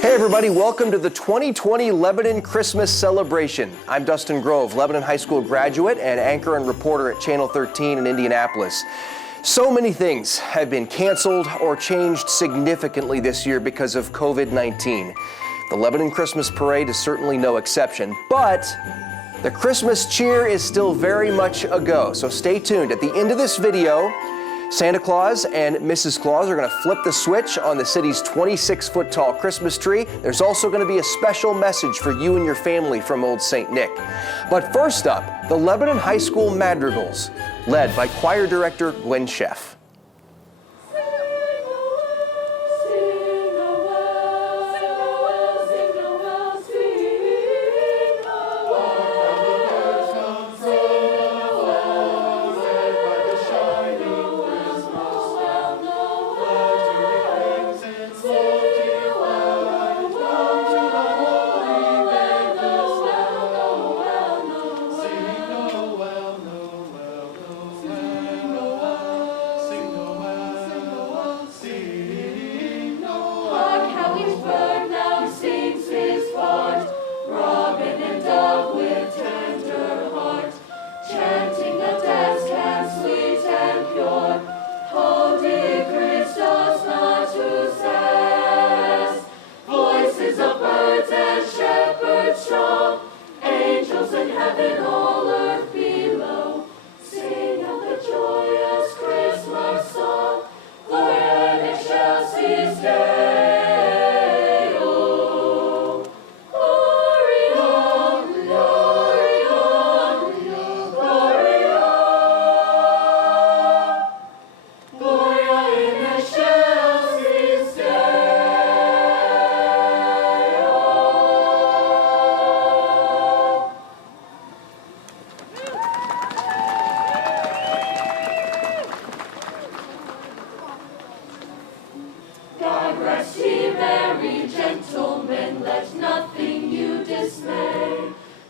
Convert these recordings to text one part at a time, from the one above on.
Hey everybody, welcome to the 2020 Lebanon Christmas celebration. I'm Dustin Grove, Lebanon High School graduate and anchor and reporter at Channel 13 in Indianapolis. So many things have been canceled or changed significantly this year because of COVID-19. The Lebanon Christmas Parade is certainly no exception, but the Christmas cheer is still very much a go. So stay tuned. At the end of this video, Santa Claus and Mrs. Claus are going to flip the switch on the city's 26-foot tall Christmas tree. There's also going to be a special message for you and your family from Old St. Nick. But first up, the Lebanon High School Madrigals, led by choir director Gwen Sheff.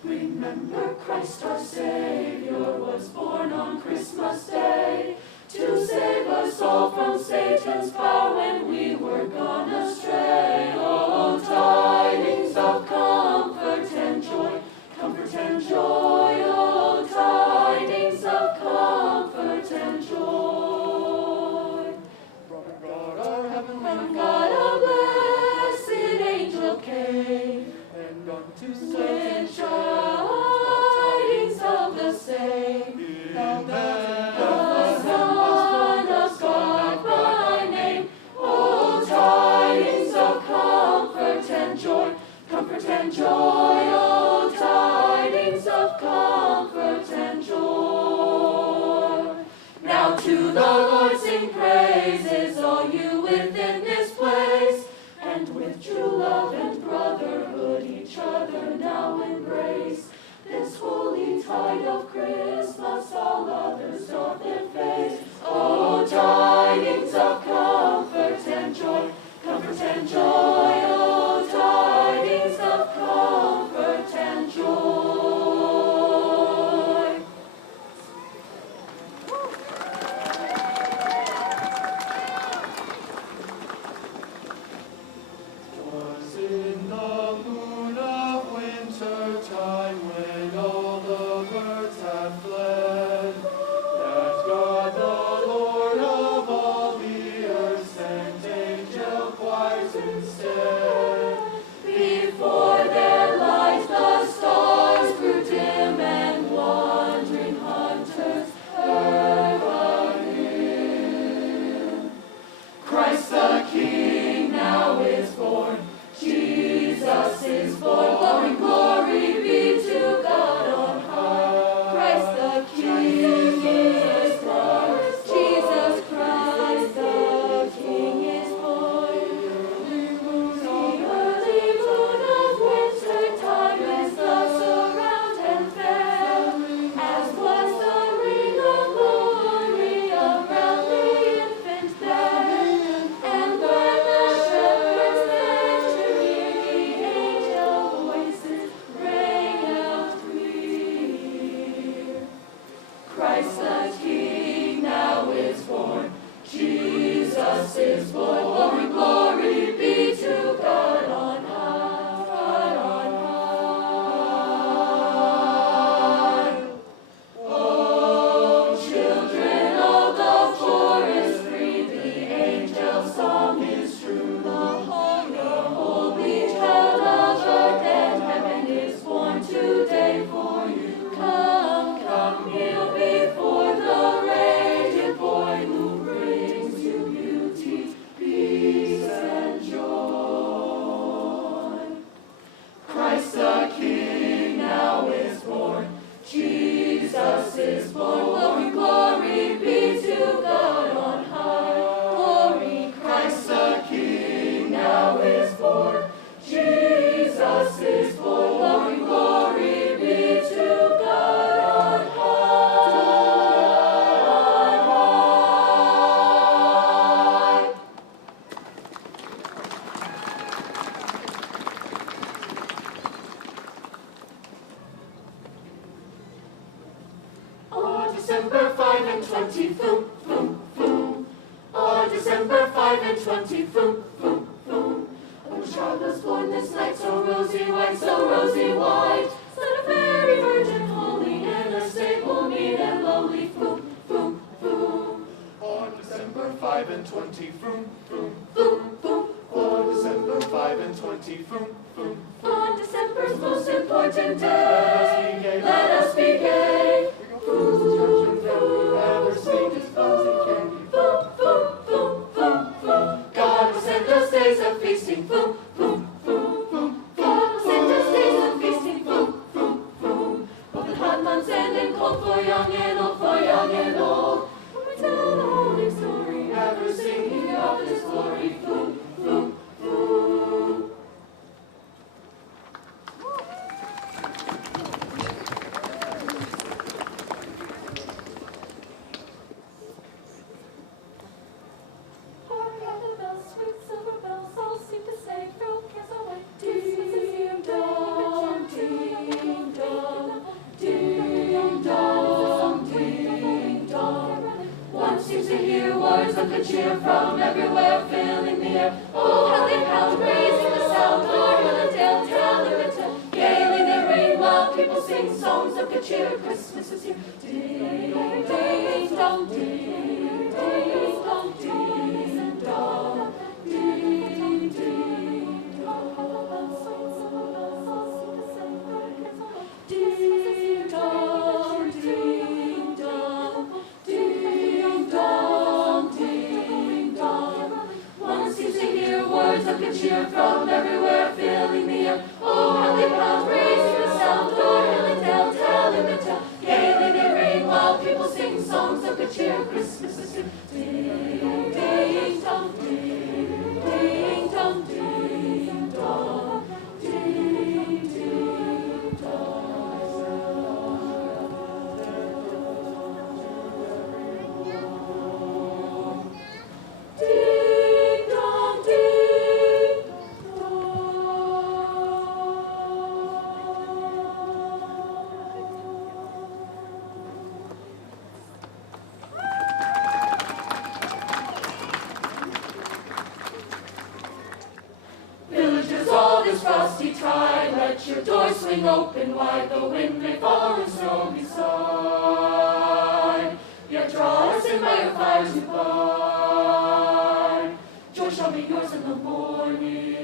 Remember Christ our Savior was born on Christmas Day to save us all from Satan's power when we were gone astray. Oh, tidings of comfort and joy, comfort and joy. Oh, tidings of comfort and joy. From God our heavenly God, a blessed angel came, and unto with tidings of the same, now that the Son of God by name. Oh, tidings of comfort and joy, comfort and joy. Oh, tidings of comfort and joy. Now to the Lord sing praises, all you within this place, and with true love and brotherhood each other now embrace. This holy tide of Christmas all others doth efface. Oh, tidings of comfort and joy, comfort and joy. Oh, tidings of comfort and joy. Was in the moon of winter time when all the birds had fled, that God the Lord of all the earth sent angel choirs instead. Before their light the stars grew dim, and wandering hunters heard a hymn. Christ the King now is born, Jesus is born, glory, glory be to God on high. Christ the King is born, Jesus Christ the King is born. born. Jesus is born. Glory, glory be to God on high. On December 5 and 20, boom, boom, boom. On December 5 and 20, boom, boom, boom. A child was born this night, so rosy white, so rosy white. Son of Mary, Virgin holy, in a stable meek and lowly, boom, boom, boom. On December 5 and 20, boom, boom. Boom, boom. On December 5 and 20, boom, boom. On December's most important day, gay. let us be gay. Fools in church and family, rather sweet as buns and candy. Boom, boom, boom, boom, boom. God will send us days of feasting. Boom, boom, boom, boom. God will send us days of feasting. Boom, boom, boom. Open hot months and cold for young and old, for young and old. When we tell the holy story, ever singing of His glory. Boom, boom, boom. Hark at the bells, sweet silver bells, all seem to say, throw cares away. Ding dong, ding dong, ding dong, ding dong. One seems to hear words of good cheer from everywhere, filling the air. Oh, how they pound, raising the sound, o'er hill and dale, telling the tale. Gaily they ring while people sing songs of good cheer. Christmas is here. Ding dong, ding dong, ding dong, ding dong. Ding dong, ding dong, ding dong, ding dong. One seems to hear words of good cheer from everywhere, filling the air. Oh, how they pound, raising the sound, o'er hill and dale, telling the tale. Gaily they ring while people sing songs of good cheer. Christmas is here. Ding, ding dong, ding, ding dong, ding dong, ding, ding dong. Ding dong, ding Villagers, all this frosty tide, let your doors swing open wide. The wind may fall and snow beside. Yet draw us in by your fire to bide. Joy shall be yours in the morning.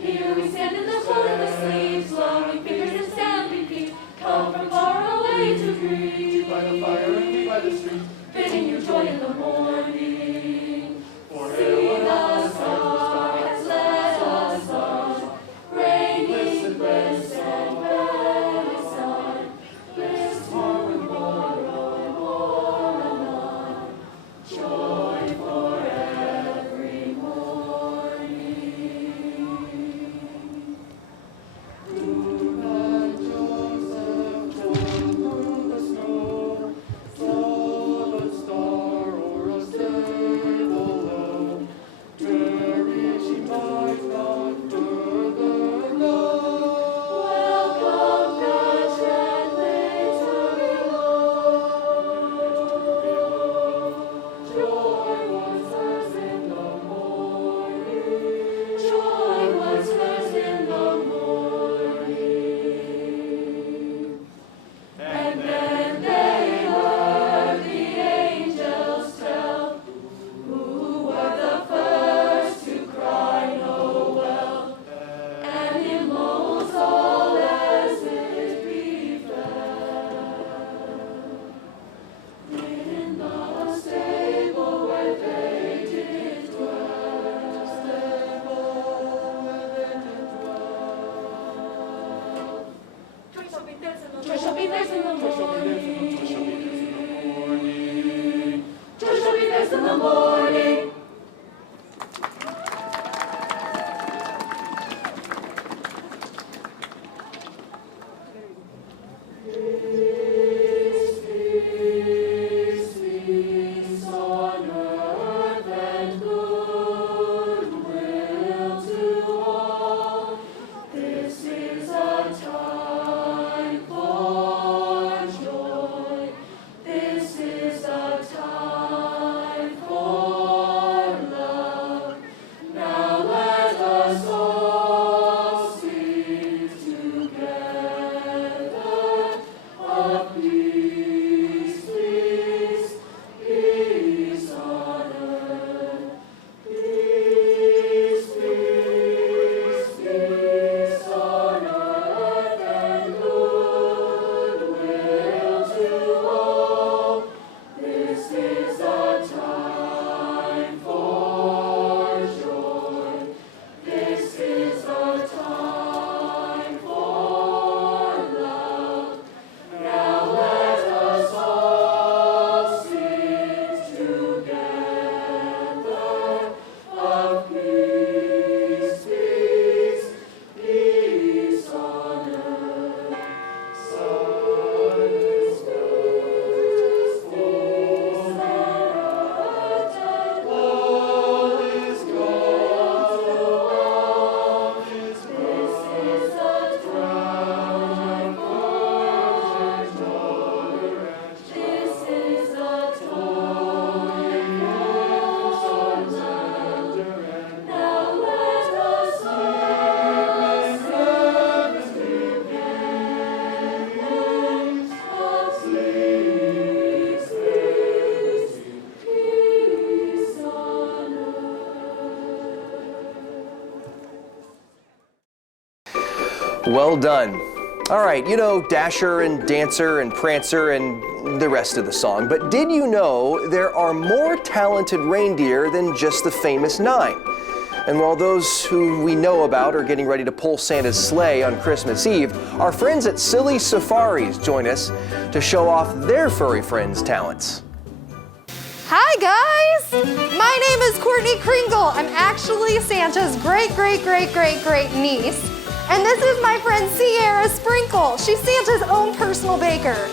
Here we stand in the cold and the sleeves, longing fingers and stamping feet, come from far away to greet. By the fire and me by the street. Bidding you joy in the morning. For See the star has led us on, raining bliss and blessing. Bliss more and more and on. Joy for evermore. Well done. All right, you know Dasher and Dancer and Prancer and the rest of the song, but did you know there are more talented reindeer than just the famous 9? And while those who we know about are getting ready to pull Santa's sleigh on Christmas Eve, our friends at Silly Safaris join us to show off their furry friends' talents. Hi guys! My name is Courtney Kringle. I'm actually Santa's great niece. And this is my friend Sierra Sprinkle. She's Santa's own personal baker.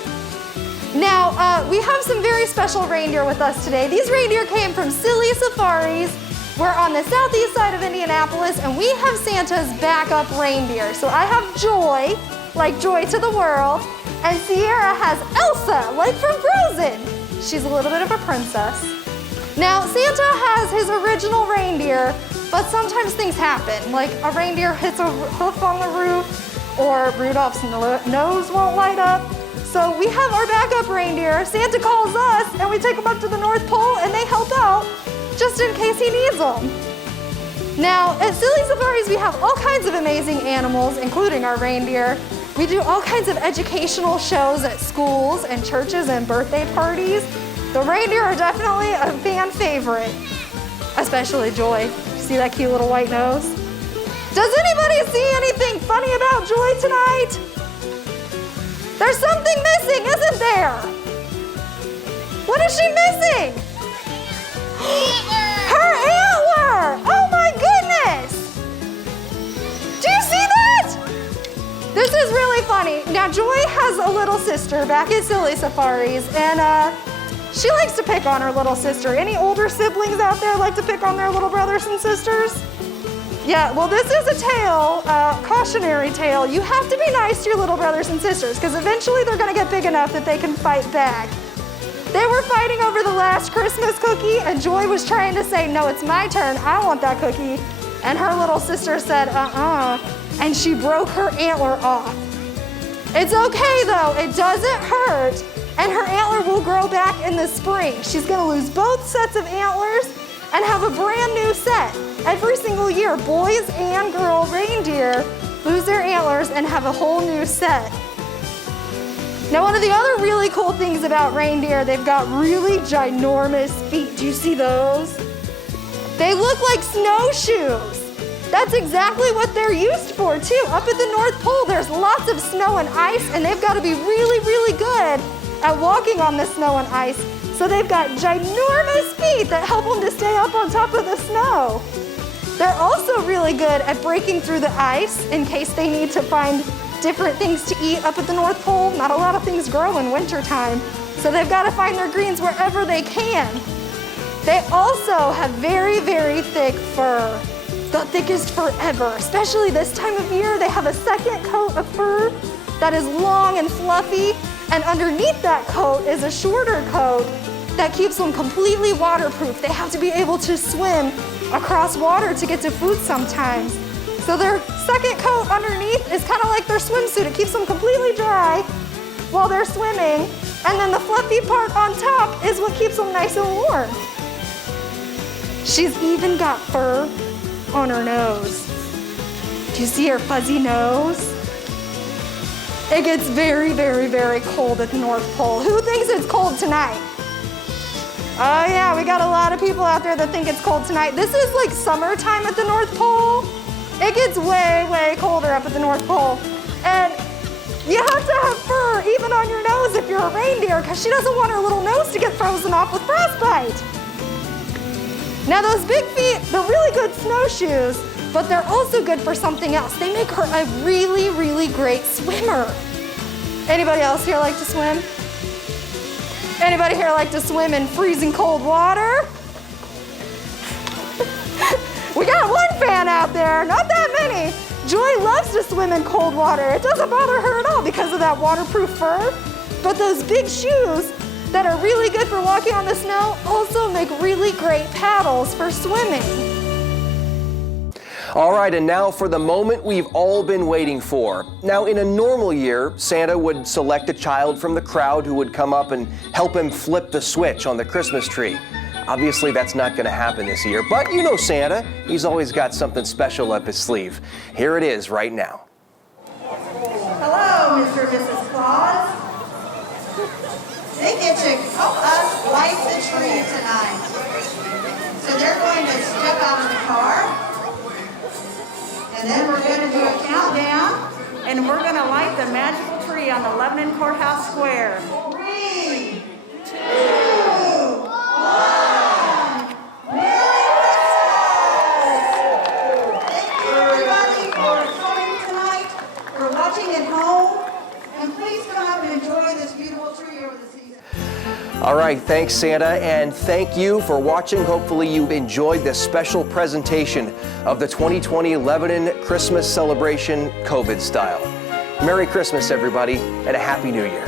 Now, we have some very special reindeer with us today. These reindeer came from Silly Safaris. We're on the southeast side of Indianapolis, and we have Santa's backup reindeer. So I have Joy, like joy to the world, and Sierra has Elsa, like from Frozen. She's a little bit of a princess. Now, Santa has his original reindeer, but sometimes things happen, like a reindeer hits a hoof on the roof, or Rudolph's nose won't light up. So we have our backup reindeer. Santa calls us, and we take them up to the North Pole, and they help out, just in case he needs them. Now, at Silly Safaris, we have all kinds of amazing animals, including our reindeer. We do all kinds of educational shows at schools and churches and birthday parties. The reindeer are definitely a fan favorite, especially Joy. See that cute little white nose? Does anybody see anything funny about Joy tonight? There's something missing, isn't there? What is she missing? Her antler! Oh my goodness! Do you see that? This is really funny. Now Joy has a little sister back at Silly Safaris, and she likes to pick on her little sister. Any older siblings out there like to pick on their little brothers and sisters? Yeah, well this is a tale, cautionary tale. You have to be nice to your little brothers and sisters because eventually they're gonna get big enough that they can fight back. They were fighting over the last Christmas cookie, and Joy was trying to say, no, it's my turn, I want that cookie. And her little sister said, and she broke her antler off. It's okay though, it doesn't hurt, and her antler will grow back in the spring. She's gonna lose both sets of antlers and have a brand new set. Every single year, boys and girl reindeer lose their antlers and have a whole new set. Now, one of the other really cool things about reindeer, they've got really ginormous feet. Do you see those? They look like snowshoes. That's exactly what they're used for too. Up at the North Pole, there's lots of snow and ice, and they've got to be really good at walking on the snow and ice. So they've got ginormous feet that help them to stay up on top of the snow. They're also really good at breaking through the ice in case they need to find different things to eat up at the North Pole. Not a lot of things grow in wintertime, so they've got to find their greens wherever they can. They also have very thick fur, the thickest fur ever. Especially this time of year, they have a second coat of fur that is long and fluffy, and underneath that coat is a shorter coat that keeps them completely waterproof. They have to be able to swim across water to get to food sometimes. So their second coat underneath is kind of like their swimsuit. It keeps them completely dry while they're swimming. And then the fluffy part on top is what keeps them nice and warm. She's even got fur on her nose. Do you see her fuzzy nose? It gets very cold at the North Pole. Who thinks it's cold tonight? Oh yeah, we got a lot of people out there that think it's cold tonight. This is like summertime at the North Pole. It gets way colder up at the North Pole. And you have to have fur even on your nose if you're a reindeer, because she doesn't want her little nose to get frozen off with frostbite. Now those big feet, they're really good snowshoes, but they're also good for something else. They make her a really great swimmer. Anybody else here like to swim? Anybody here like to swim in freezing cold water? We got one fan out there, not that many. Joy loves to swim in cold water. It doesn't bother her at all because of that waterproof fur. But those big shoes that are really good for walking on the snow also make really great paddles for swimming. All right, and now for the moment we've all been waiting for. Now, in a normal year, Santa would select a child from the crowd who would come up and help him flip the switch on the Christmas tree. Obviously, that's not going to happen this year, but you know Santa, he's always got something special up his sleeve. Here it is right now. Mr. and Mrs. Claus. They get to help us light the tree tonight. So they're going to step out of the car, and then we're going to do a countdown, and we're going to light the magical tree on the Lebanon Courthouse Square. 3, 2, 1. Merry Christmas! Thank you everybody for coming tonight, for watching at home, and please come out and enjoy this beautiful tree over the season. All right, thanks Santa, and thank you for watching. Hopefully you've enjoyed this special presentation of the 2020 Lebanon Christmas celebration COVID style. Merry Christmas everybody, and a Happy New Year.